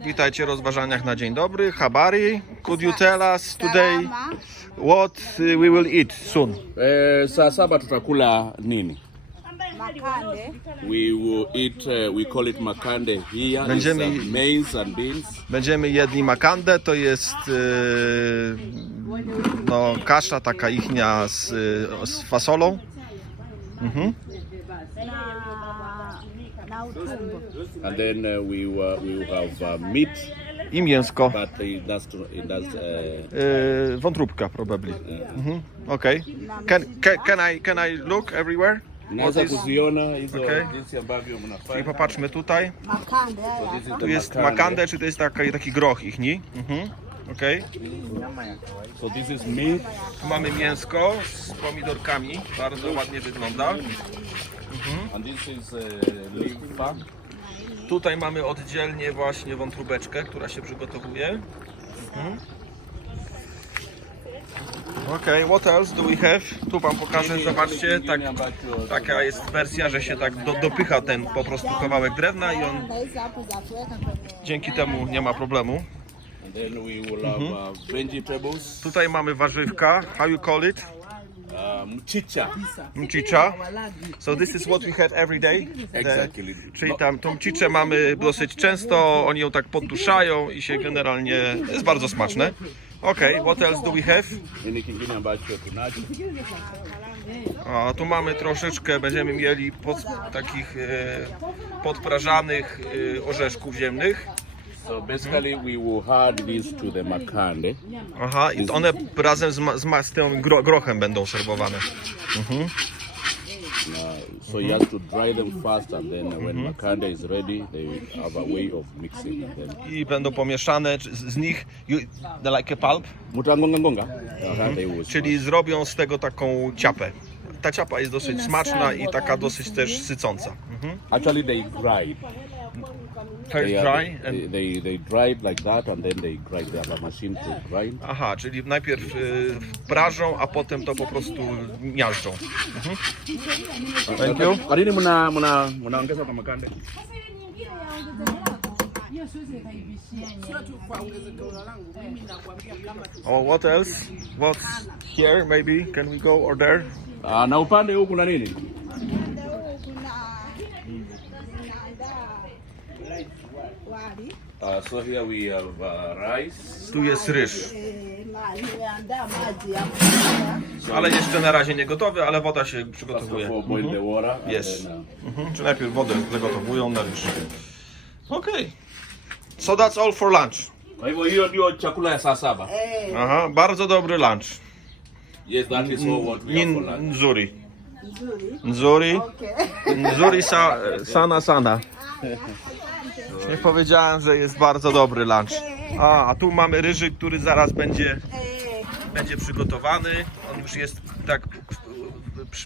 Witajcie w rozważaniach na dzień dobry. Habari, could you tell us today what uh, we will eat soon? Eh, saa saba tutakula nini? Makande. We will eat, uh, we call it makande here. It's, Będziemy- uh, maize and beans. Będziemy jedli makandę, to jest yy, no, kasza taka ichnia z, yy, z fasolą. Mhm. Na. And then uh, we, uh, we will have uh, meat, I mięsko. but it does, it does uh, Yy, wątróbka probably. Mhm. Okay. Can, can, can, I, can I look everywhere? Kuziona hizo Okay. jinsi ambavyo I mnafanya. popatrzmy tutaj. Makande Tu jest makande. czy to jest taki, taki groch ichni. Mhm. Okay. So this is meat. Tu mamy mięsko z pomidorkami. Bardzo ładnie wygląda. And this is uh. Tutaj mamy oddzielnie właśnie wątróbeczkę, która się przygotowuje. Mhm. Okej, what else do we have? Tu wam pokażę, zobaczcie, tak, taka jest wersja, że się tak do, dopycha ten po prostu kawałek drewna i on dzięki temu nie ma problemu. And then we will have uh, vegetables. Tutaj mamy warzywka, how you call it? Uh, mchicha. Mchicha. So this is what we had every day. Exactly. Czyli tam tą mchiczę mamy dosyć często, oni ją tak podtuszają i się generalnie jest bardzo smaczne. Okej, what else do we have? Nini kingine ambacho tunacho? A tu mamy troszeczkę, będziemy mieli pod, takich e, podprażanych e, orzeszków ziemnych. So basically we will add this to the makande. Aha, i one razem z, ma, z, ma, z tym gro, grochem będą serwowane. Uh, so you have to dry them first and then when makande is ready, they have a way of mixing them. I będą pomieszane czy z, z nich, you, like a pulp, Mutangonga ngonga. Will czyli zrobią z tego taką ciapę. Ta ciapa jest dosyć smaczna i taka dosyć też sycąca. Mhm. Actually they grind. They, dry. are- And, they, they, they it like that and then they grind. They have a machine to grind. aha, czyli najpierw y, prażą, a potem to po prostu miażdżą. Thank you. Kwa nini mna mna mnaongeza kwa makande? Oh, what else? What's here maybe? Can we go or there? Uh, na upande huu kuna nini? Uh, so here we have uh, rice. Tu jest ryż, kupika. ale jeszcze na razie nie gotowy, ale woda się First of przygotowuje. boil the water. and Yes. then, uh, Mhm. Czy najpierw wodę zagotowują na ryż. Okej. So that's all for lunch. Kwa hivyo hiyo ndio chakula ya saa saba. Eh, Aha, bardzo dobry lunch. Yes, that is all what we have for Nin, lunch. nzuri. nzuri. Nzuri. Nzuri sa, sana sana. Nie powiedziałem, że jest bardzo dobry lunch. A, a tu mamy ryżyk, który zaraz będzie, będzie przygotowany. On już jest tak,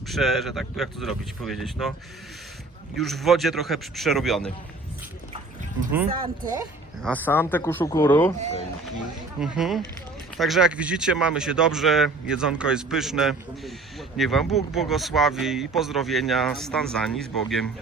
prze- że tak, jak to zrobić, powiedzieć, no. Już w wodzie trochę prze- przerobiony. Asante. Asante kuszukuru. Mhm. Także jak widzicie mamy się dobrze, jedzonko jest pyszne. Niech Wam Bóg błogosławi i pozdrowienia z Tanzanii z Bogiem.